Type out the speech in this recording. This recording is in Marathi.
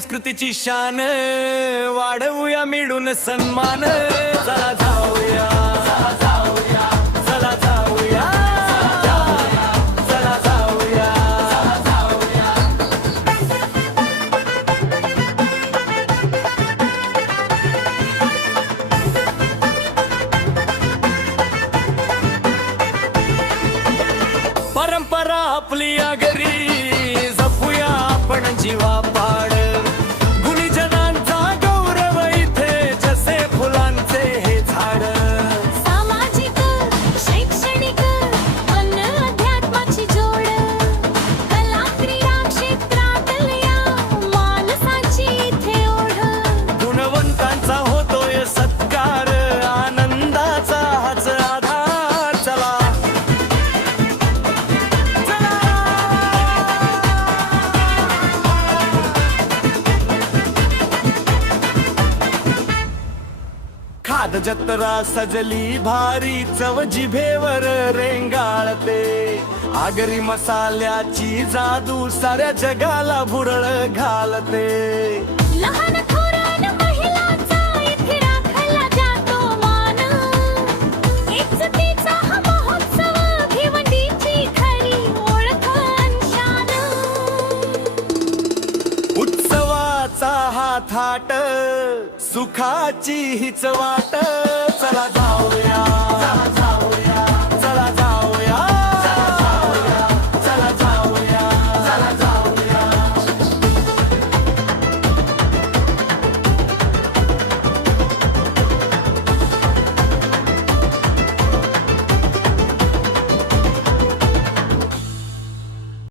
संस्कृतीची शान वाढवूया मिळून सन्मान चला जाऊया चला जाऊया चला जाऊया चला जाऊया परंपरा आपली आगरी जपूया आपण जीवापाड गुणीजनांचा गौरव इथे जसे फुलांचे हे झाड सामाजिक शैक्षणिक अन्न अध्यात्माची जोड कला क्रीडा क्षेत्रातल्या माणसाची इथे ओढ गुणवंतांचा होतोय सत्कार आनंदाचा हाच आधार चला खाद जत्रा सजली भारी चव जिभेवर रेंगाळते आगरी मसाल्याची जादू साऱ्या जगाला भुरळ घालते लहान थोरान महिलांचा इथे राखला जातो मान एकजुटीचा हा महोत्सव भिवंडीची खरी ओळख अन् शान उत्सवाचा हा थाट सुखाची हीच वाट चला जाऊया